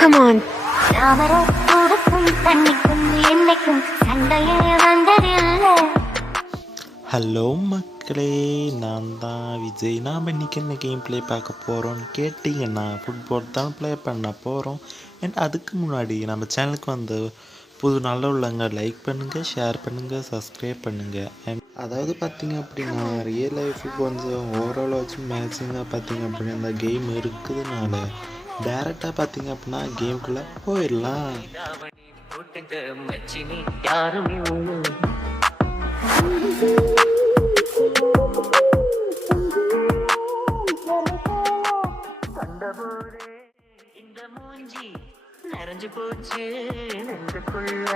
Come on. Hello மக்களே, நான் தான் விஜய். நாம் இன்றைக்கி என்ன கேம் ப்ளே பார்க்க போகிறோன்னு கேட்டிங்கன்னா ஃபுட்பால் தான் ப்ளே பண்ண போகிறோம். அண்ட் அதுக்கு முன்னாடி நம்ம சேனலுக்கு வந்து புது நல்ல உள்ளவங்க லைக் பண்ணுங்கள், ஷேர் பண்ணுங்கள், சப்ஸ்கிரைப் பண்ணுங்கள். அண்ட் அதாவது பார்த்திங்க அப்படின்னா ரியல் லைஃபுக்கு கொஞ்சம் ஓவராலாச்சும் மேட்சிங்காக பார்த்திங்க அப்படின்னா இந்த கேம் இருக்குதுனால டேரெக்டாக பார்த்திங்க அப்படின்னா கேமுக்குள்ளே போயிடலாம். நரஞ்சு போச்சு நெஞ்சுக்குள்ள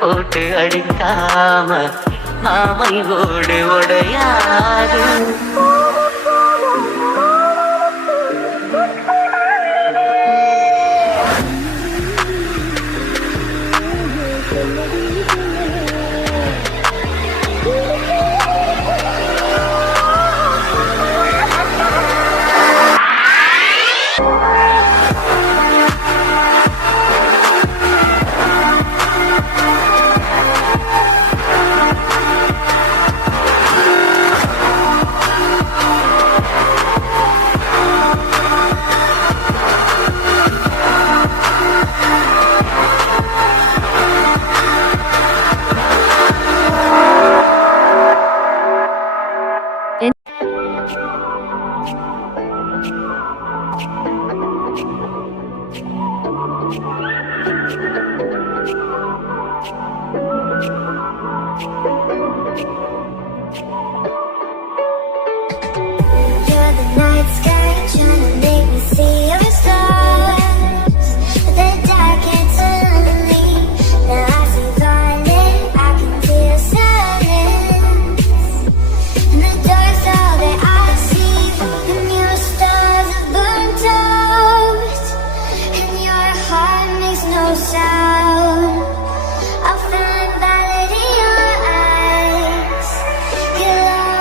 போட்டு அடிக்காம மாமை ஓடு உடையாது. I'll find valid in your eyes. Your love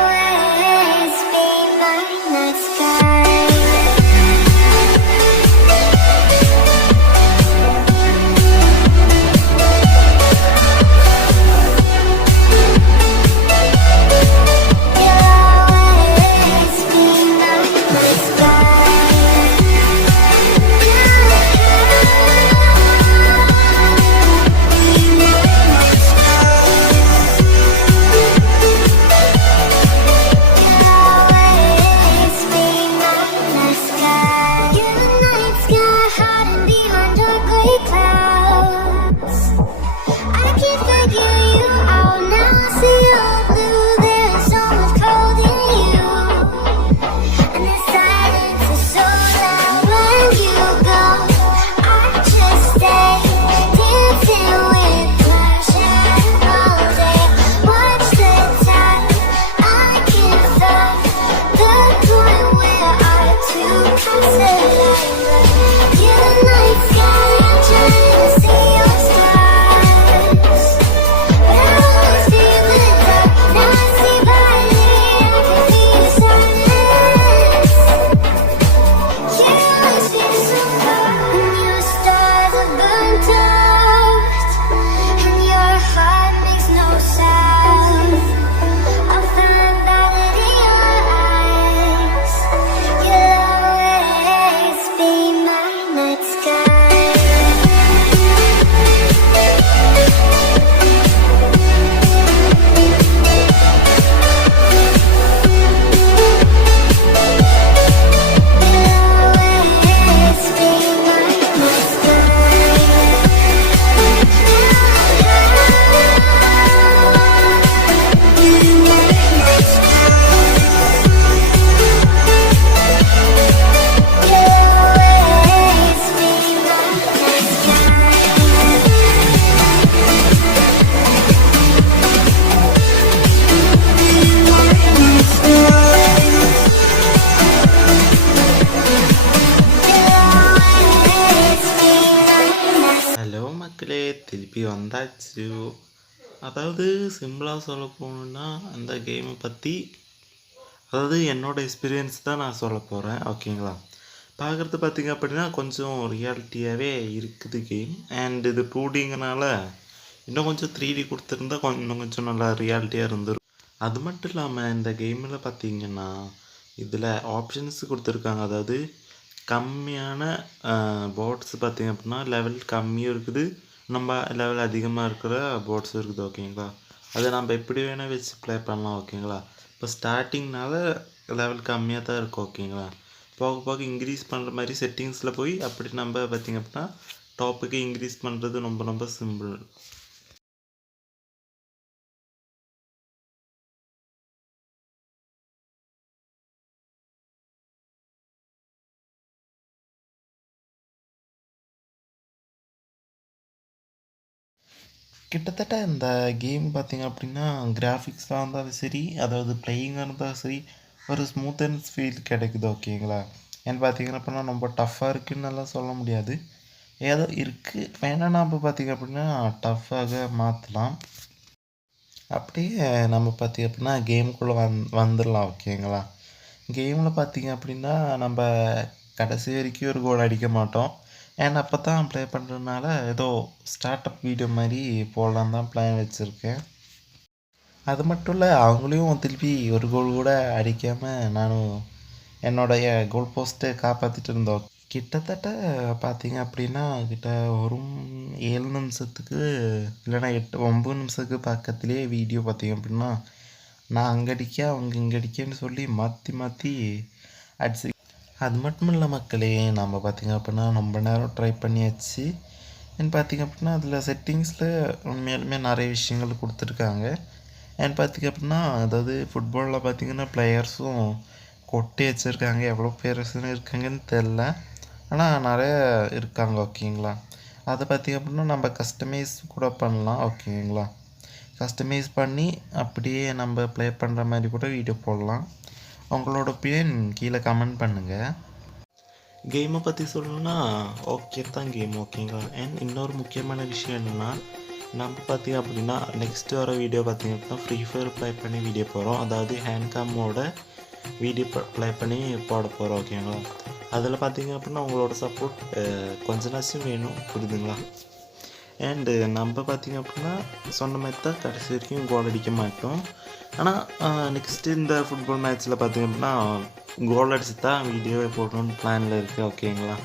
hello மக்களே, திருப்பி வந்தாச்சு. அதாவது சிம்பிளாக சொல்ல போகணுன்னா அந்த கேமை பற்றி, அதாவது என்னோட எக்ஸ்பீரியன்ஸ் தான் நான் சொல்ல போகிறேன். ஓகேங்களா? பார்க்குறது பார்த்தீங்க அப்படின்னா கொஞ்சம் ரியாலிட்டியாகவே இருக்குது கேம். அண்ட் இது 2Dங்கனால இன்னும் கொஞ்சம் 3D கொடுத்துருந்தா இன்னும் கொஞ்சம் நல்லா ரியாலிட்டியாக இருந்துரும். அது மட்டும் இல்லாமல் இந்த கேமில் பார்த்தீங்கன்னா இதில் ஆப்ஷன்ஸ் கொடுத்துருக்காங்க. அதாவது கம்மியான போட்ஸ் பார்த்தீங்க அப்படின்னா லெவல் கம்மியும் இருக்குது, நம்ம லெவல் அதிகமாக இருக்கிற போட்ஸும் இருக்குது. ஓகேங்களா? அதை நம்ம எப்படி வேணால் வச்சு ப்ளே பண்ணலாம். ஓகேங்களா? இப்போ ஸ்டார்டிங்னால லெவல் கம்மியாக தான் இருக்கும். ஓகேங்களா? போக போக இன்க்ரீஸ் பண்ணுற மாதிரி செட்டிங்ஸில் போய் அப்படி நம்ம பார்த்திங்க அப்படின்னா டாப்புக்கு இன்க்ரீஸ் பண்ணுறது ரொம்ப ரொம்ப சிம்பிள். கிட்டத்தட்ட இந்த கேம் பார்த்திங்க அப்படின்னா கிராஃபிக்ஸாக இருந்தாலும் சரி, அதாவது பிளேயிங்காக இருந்தாலும் சரி, ஒரு ஸ்மூத் அண்ட் ஃபீல் கிடைக்குது. ஓகேங்களா? ஏன்னு பார்த்தீங்கன்னா அப்படின்னா ரொம்ப டஃப்பாக இருக்குதுன்னு எல்லாம் சொல்ல முடியாது, ஏதோ இருக்குது. வேணால் நம்ம பார்த்திங்க அப்படின்னா டஃப்பாக மாற்றலாம். அப்படியே நம்ம பார்த்திங்க அப்படின்னா கேமுக்குள்ளே வந்துடலாம். ஓகேங்களா? கேமில் பார்த்திங்க அப்படின்னா நம்ம கடைசி வரைக்கும் ஒரு கோல் அடிக்க மாட்டோம். அண்ட் அப்போ தான் ப்ளே பண்ணுறதுனால ஏதோ ஸ்டார்ட் அப் வீடியோ மாதிரி போடலான்னு தான் பிளான் வச்சுருக்கேன். அது மட்டும் இல்லை, அவங்களையும் திருப்பி ஒரு கோல் கூட அடிக்காமல் நானும் என்னுடைய கோல் போஸ்ட்டை காப்பாற்றிட்டு இருந்தோம். கிட்டத்தட்ட பார்த்தீங்க அப்படின்னா ஒரு 7 நிமிஷத்துக்கு இல்லைன்னா 9 நிமிஷத்துக்கு பக்கத்துலேயே வீடியோ பார்த்தீங்க அப்படின்னா நான் அங்கே அடிக்க அவங்க இங்கே அடிக்கன்னு சொல்லி மாற்றி மாற்றி அடிச்சு. அது மட்டும் இல்லை மக்களே, நம்ம பார்த்திங்க அப்படின்னா ரொம்ப நேரம் ட்ரை பண்ணியாச்சு. அண்ட் பார்த்திங்க அப்படின்னா அதில் செட்டிங்ஸில் உண்மையாலுமே நிறைய விஷயங்கள் கொடுத்துருக்காங்க. அண்ட் பார்த்திங்க அப்படின்னா அதாவது ஃபுட்பாலில் பார்த்திங்கன்னா பிளேயர்ஸும் கொட்டி வச்சுருக்காங்க. எவ்வளோ பிளேயர்ஸ்னு இருக்காங்கன்னு தெரில, ஆனால் நிறைய இருக்காங்க. ஓகேங்களா? அதை பார்த்திங்க அப்படின்னா நம்ம கஸ்டமைஸ் கூட பண்ணலாம். ஓகேங்களா? கஸ்டமைஸ் பண்ணி அப்படியே நம்ம ப்ளே பண்ணுற மாதிரி கூட வீடியோ போடலாம். உங்களோட ஒப்பீனியன் கீழே கமெண்ட் பண்ணுங்கள். கேமை பற்றி சொல்லணுன்னா ஓகே தான் கேம். ஓகேங்களா? அண்ட் இன்னொரு முக்கியமான விஷயம் என்னென்னா, நம்ம பார்த்திங்க அப்படின்னா நெக்ஸ்ட்டு வர வீடியோ பார்த்திங்க அப்படின்னா ஃப்ரீ ஃபயர் ப்ளே பண்ணி வீடியோ போகிறோம். அதாவது ஹேண்ட்காமோட வீடியோ ப்ளே பண்ணி போட போகிறோம். ஓகேங்களா? அதில் பார்த்திங்க அப்படின்னா உங்களோட சப்போர்ட் கொஞ்ச நாச்சும் வேணும். புரியுதுங்களா? அண்டு நம்ம பார்த்திங்க அப்படின்னா சொன்ன மாதிரி தான் கடைசி வரைக்கும் கோல் அடிக்க மாட்டோம். ஆனால் நெக்ஸ்ட்டு இந்த ஃபுட்பால் மேட்ச்சில் பார்த்திங்க அப்படின்னா கோல் அடிச்சு தான் வீடியோவை போடணுன்னு பிளானில் இருக்குது. ஓகேங்களா?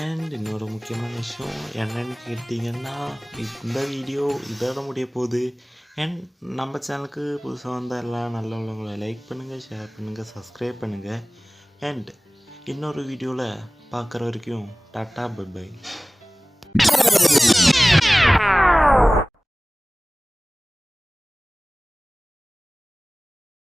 அண்ட் இன்னொரு முக்கியமான விஷயம் என்னென்னு கேட்டிங்கன்னா, இந்த வீடியோ இதோட முடிய போகுது. அண்ட் நம்ம சேனலுக்கு புதுசாக வந்தால் எல்லாம் நல்ல உள்ளவங்களை லைக் பண்ணுங்கள், ஷேர் பண்ணுங்கள், சப்ஸ்கிரைப் பண்ணுங்கள். அண்ட் இன்னொரு வீடியோவில் பார்க்குற வரைக்கும் டாட்டா, பை பை.